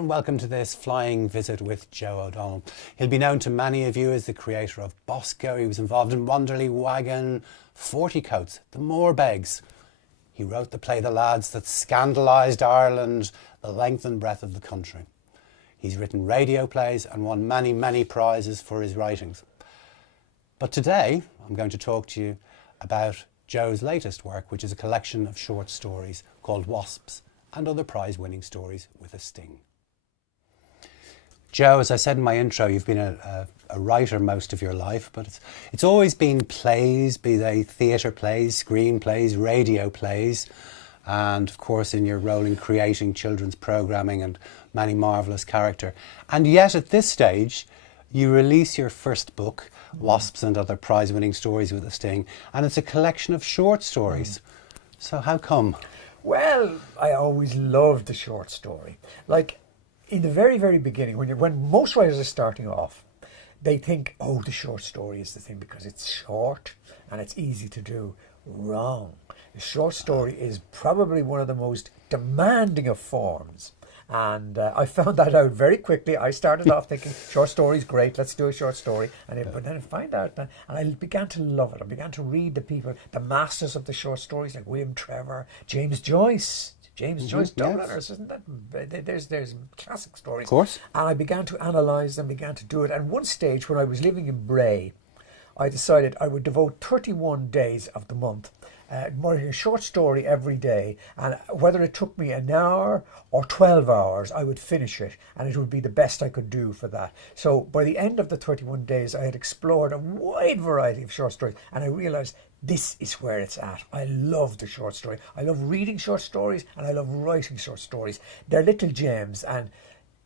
and welcome to this flying visit with Joe O'Donnell. He'll be known to many of you as the creator of Bosco. He was involved in Wanderley Wagon, 40 Coats, The Moorbegs. He wrote the play The Lads that scandalised Ireland the length and breadth of the country. He's written radio plays and won many, many prizes for his writings. But today, I'm going to talk to you about Joe's latest work, which is a collection of short stories called Wasps and Other Prize-Winning Stories with a Sting. Joe, as I said in my intro, you've been a writer most of your life, but it's always been plays, be they theatre plays, screenplays, radio plays, and of course in your role in creating children's programming and many marvellous character. And yet at this stage, you release your first book, Wasps and Other Prize-Winning Stories with a Sting, and it's a collection of short stories. So how come? Well, I always loved the short story. Like, in the very, very beginning, when most writers are starting off, they think, oh, the short story is the thing because it's short and it's easy to do. Wrong. The short story is probably one of the most demanding of forms. And I found that out very quickly. I started off thinking, short story's great, let's do a short story. But then I find out, and I began to love it. I began to read the people, the masters of the short stories, like William Trevor, James Joyce, Dubliners, isn't that? There's classic stories. Of course. And I began to analyse them, began to do it. And one stage when I was living in Bray, I decided I would devote 31 days of the month writing a short story every day, and whether it took me an hour or 12 hours, I would finish it, and it would be the best I could do for that. So by the end of the 31 days, I had explored a wide variety of short stories, and I realised this is where it's at. I love the short story. I love reading short stories, and I love writing short stories. They're little gems, and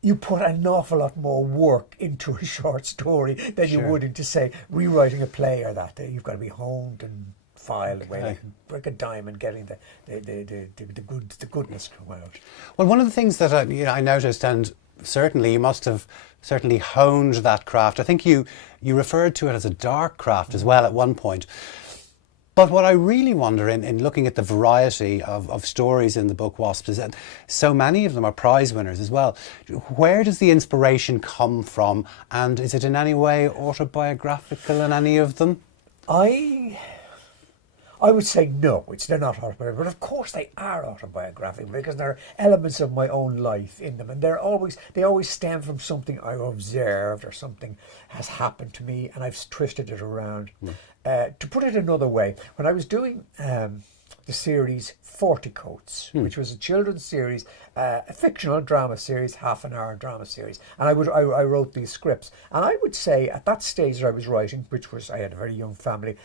you put an awful lot more work into a short story than you would into, say, rewriting a play or that. You've got to be honed and filed away like break a diamond, getting the goodness come out. Well, one of the things that I noticed, and certainly you must have certainly honed that craft. I think you referred to it as a dark craft as well at one point. But what I really wonder in looking at the variety of stories in the book Wasps is that so many of them are prize winners as well. Where does the inspiration come from? And is it in any way autobiographical in any of them? I would say no, they're not autobiographical, but of course they are autobiographical because there are elements of my own life in them, and they always stem from something I observed or something has happened to me, and I've twisted it around. To put it another way, when I was doing the series 40 Coats, which was a children's series, a fictional drama series, half-an-hour drama series, and I wrote these scripts, and I would say at that stage that I was writing, which was I had a very young family.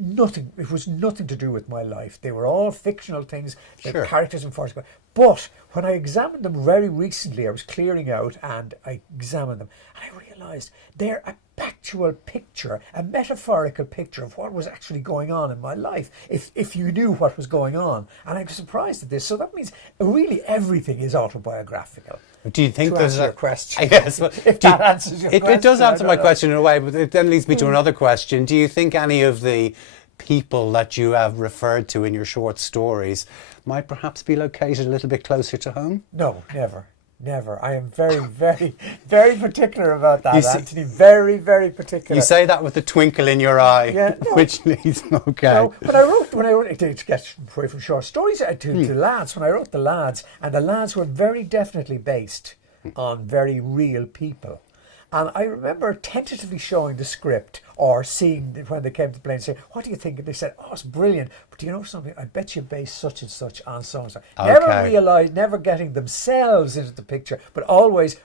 It was nothing to do with my life. They were all fictional things, the characters in Forrest Gump. But when I examined them very recently, I was clearing out and I examined them, and I realised they're a factual picture, a metaphorical picture of what was actually going on in my life, if you knew what was going on. And I was surprised at this. So that means really everything is autobiographical. Do you think there's your question? Yes, well, if that answers your question. It does answer my question in a way, but it then leads me to another question. Do you think any of the people that you have referred to in your short stories might perhaps be located a little bit closer to home? No, never. Never. I am very, very, very particular about that, Anthony. Very, very particular. You say that with a twinkle in your eye, yeah, no. Which leads, okay. No, but when I wrote to get away from short stories, to Lads, when I wrote The Lads, and The Lads were very definitely based on very real people. And I remember tentatively showing the script or seeing when they came to play and say, what do you think? And they said, oh, it's brilliant. But do you know something? I bet you base such and such on so and so. Okay. Never getting themselves into the picture, but always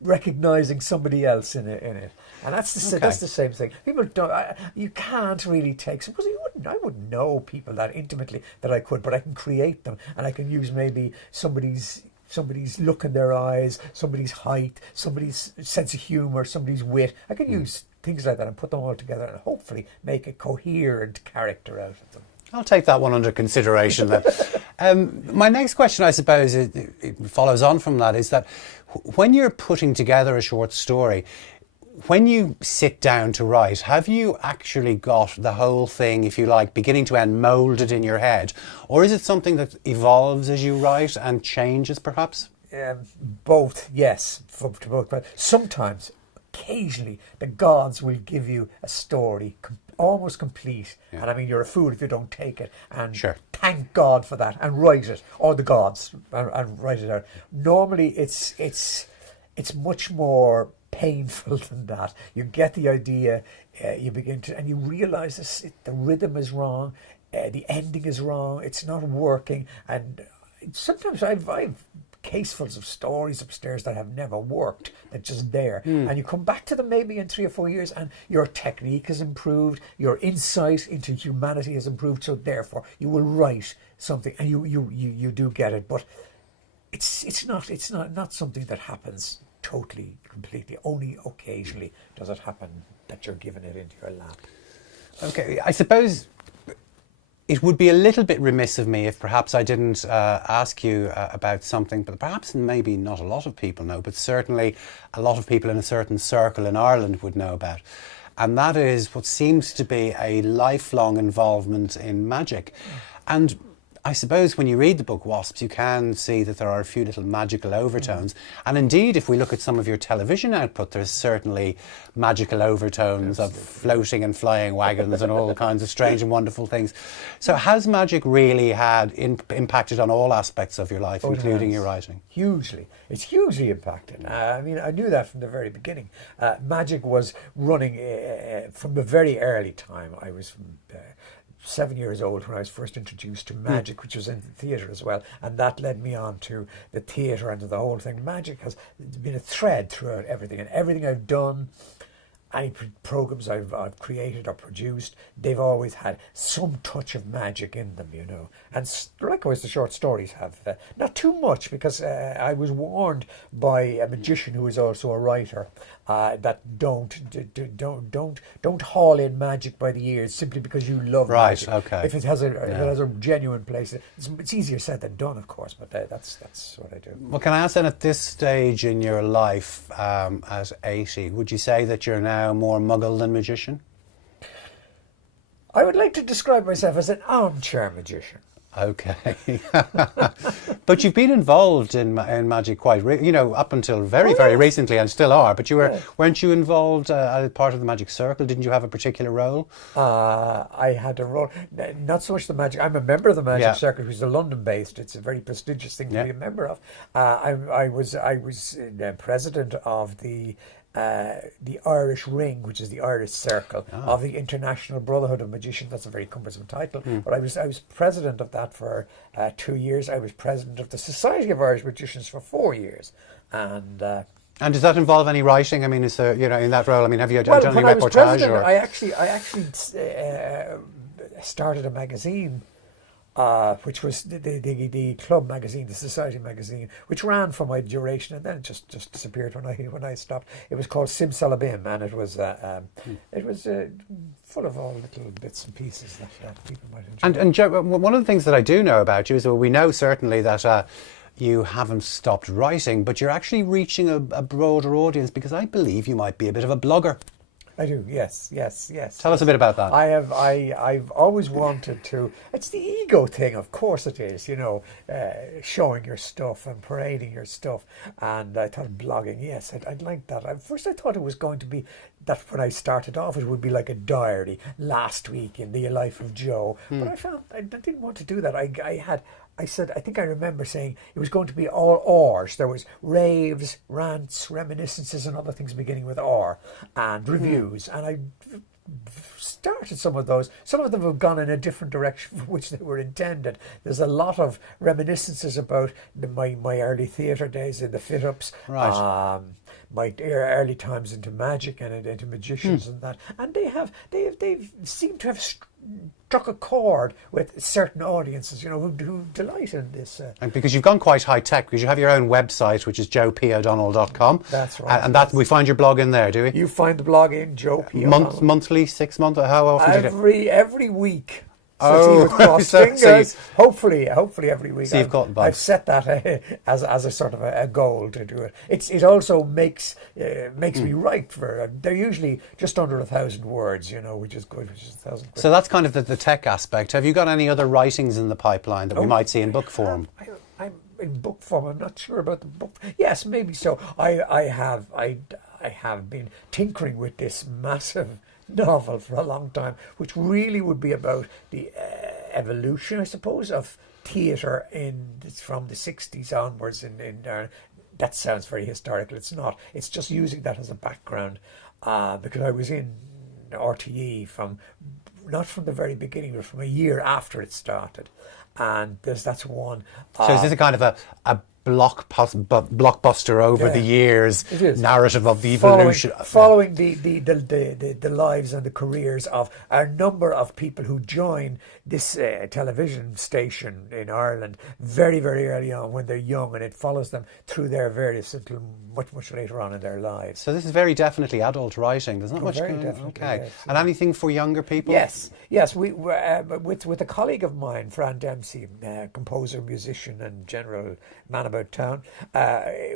recognising somebody else in it. And that's the same thing. People don't, you can't really take, suppose I wouldn't know people that intimately that I could, but I can create them, and I can use maybe somebody's look in their eyes, somebody's height, somebody's sense of humour, somebody's wit. I can use things like that and put them all together and hopefully make a coherent character out of them. I'll take that one under consideration then. My next question, I suppose, it follows on from that, is that when you're putting together a short story, when you sit down to write, have you actually got the whole thing, if you like, beginning to end, moulded in your head? Or is it something that evolves as you write and changes, perhaps? both, yes, to both. But sometimes, occasionally, the gods will give you a story almost complete, and I mean, you're a fool if you don't take it, and thank God for that, and write it, or the gods, and write it out. Normally, it's much more painful than that. You get the idea, you begin to, and you realise the rhythm is wrong, the ending is wrong, it's not working, and sometimes I've casefuls of stories upstairs that have never worked, they're just there, and you come back to them maybe in 3 or 4 years, and your technique has improved, your insight into humanity has improved, so therefore you will write something, and you do get it, but it's not something that happens totally, completely. Only occasionally does it happen that you're given it into your lap. Okay, I suppose it would be a little bit remiss of me if perhaps I didn't ask you about something, but perhaps maybe not a lot of people know, but certainly a lot of people in a certain circle in Ireland would know about. And that is what seems to be a lifelong involvement in magic. And I suppose when you read the book Wasps, you can see that there are a few little magical overtones. And indeed, if we look at some of your television output, there's certainly magical overtones of floating and flying wagons and all kinds of strange and wonderful things. So has magic really had impacted on all aspects of your life, including your writing? Hugely. It's hugely impacted. I mean, I knew that from the very beginning. Magic was running from the very early time. I was 7 years old when I was first introduced to magic, which was in the theatre as well, and that led me on to the theatre and to the whole thing. Magic has been a thread throughout everything, and everything I've done, any programs I've created or produced, they've always had some touch of magic in them, you know. And likewise the short stories have. Not too much, because I was warned by a magician who is also a writer that don't haul in magic by the ears simply because you love magic. Okay. If it has a genuine place, it's easier said than done, of course, but that's what I do. Well, can I ask then, at this stage in your life, at 80, would you say that you're now more muggle than magician? I would like to describe myself as an armchair magician. Okay. But you've been involved in magic quite, up until very recently, and still are. But weren't you involved as part of the Magic Circle? Didn't you have a particular role? I had a role, not so much the magic. I'm a member of the Magic Circle, which is London-based. It's a very prestigious thing to be a member of. I was president of the Irish Ring, which is the Irish Circle of the International Brotherhood of Magicians. That's a very cumbersome title, but I was president of that for 2 years. I was president of the Society of Irish Magicians for 4 years, and does that involve any writing? I mean, is there, in that role? I mean, have you done any reportage? Or? I actually started a magazine. Which was the club magazine, the society magazine, which ran for my duration, and then it just disappeared when I stopped. It was called Simsalabim, and it was full of all little bits and pieces that people might enjoy. And Joe, one of the things that I do know about you is, well, we know certainly that you haven't stopped writing, but you're actually reaching a broader audience, because I believe you might be a bit of a blogger. I do, yes. Tell us a bit about that. I've always wanted to. It's the ego thing, of course it is, showing your stuff and parading your stuff. And I thought blogging, yes, I'd like that. At first I thought it was going to be that when I started off, it would be like a diary, last week in the life of Joe. But I found I didn't want to do that. I think I remember saying it was going to be all R's. There was raves, rants, reminiscences, and other things beginning with R, and reviews. And I started some of those. Some of them have gone in a different direction from which they were intended. There's a lot of reminiscences about my early theatre days in the fit-ups. Right. My early times into magic and into magicians and that. And they seem to have struck a chord with certain audiences, who delight in this. And because you've gone quite high tech, because you have your own website, which is joePodonnell.com. That's right. And that we find your blog in there, do we? You find the blog in Joe P. Monthly, 6 months, how often do you do it? Every week. So cross fingers. Hopefully every week. So you've got I've set that as a sort of a goal to do it. It also makes me write for. They're usually just under 1,000 words, which is good. Which is 1,000. So that's kind of the tech aspect. Have you got any other writings in the pipeline that we might see in book form? I'm in book form. I'm not sure about the book. Yes, maybe so. I have been tinkering with this massive novel for a long time, which really would be about the evolution, I suppose, of theatre from the 60s onwards in Ireland. That sounds very historical. It's not. It's just using that as a background, because I was in RTE not from the very beginning, but from a year after it started, and that's one. So is this a kind of a blockbuster over the years narrative of the evolution, following the lives and the careers of a number of people who join this television station in Ireland very, very early on when they're young, and it follows them through their various until much later on in their lives. So this is very definitely adult writing. There's not much very going on. definitely, Okay. yes, And anything for younger people? Yes. We with a colleague of mine, Fran Dempsey, composer, musician, and general man about town.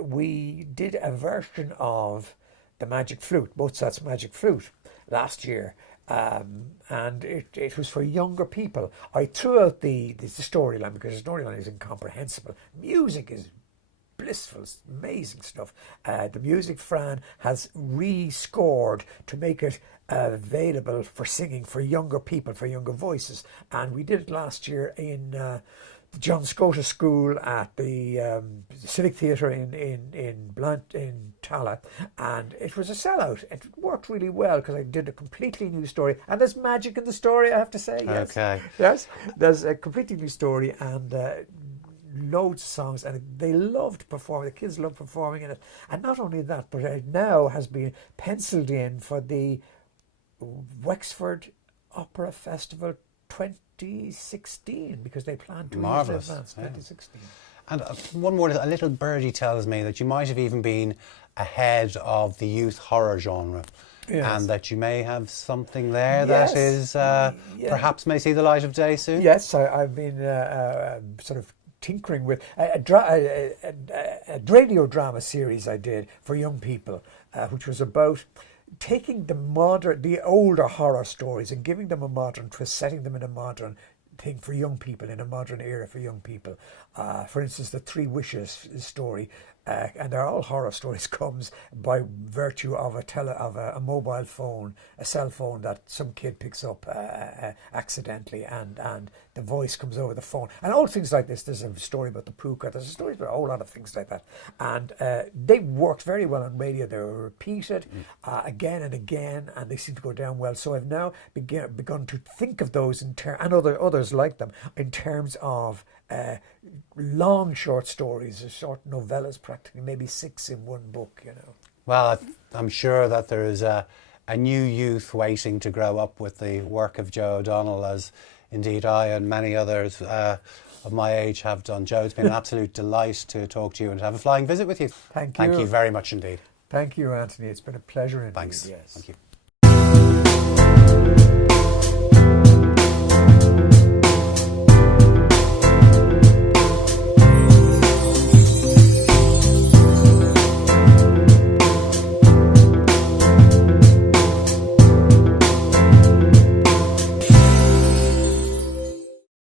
We did a version of the Magic Flute, Mozart's Magic Flute, last year, and it was for younger people. I threw out the storyline because the storyline is incomprehensible. Music is blissful, amazing stuff. The music Fran has rescored to make it available for singing for younger people, for younger voices, and we did it last year in the John Scotus School at the Civic Theatre in Tala, and it was a sellout. It worked really well because I did a completely new story, and there's magic in the story, I have to say. Yes. Okay. Yes, there's a completely new story and loads of songs, and they loved performing. The kids loved performing in it, and not only that, but it now has been penciled in for the Wexford Opera Festival 2016, because they planned 2 years in advance, 2016. And one more, a little birdie tells me that you might have even been ahead of the youth horror genre. Yes. And that you may have something there that is perhaps may see the light of day soon. Yes, I've been sort of tinkering with a radio drama series I did for young people, which was about taking the older horror stories and giving them a modern twist, setting them in a modern thing for young people, in a modern era for young people. For instance, the Three Wishes story, and they're all horror stories, comes by virtue of a mobile phone, a cell phone that some kid picks up accidentally, and the voice comes over the phone, and all things like this. There's a story about the Pooka. There's a story about a whole lot of things like that, and they worked very well on radio. They were repeated again and again, and they seem to go down well. So I've now begun to think of those and others like them in terms of long short stories, short novellas, practically, maybe 6 in one book, you know. Well, I'm sure that there is a new youth waiting to grow up with the work of Joe O'Donnell, as indeed I and many others of my age have done. Joe, it's been an absolute delight to talk to you and to have a flying visit with you. Thank you. Thank you very much indeed. Thank you, Anthony. It's been a pleasure indeed. Thanks. Yes. Thank you.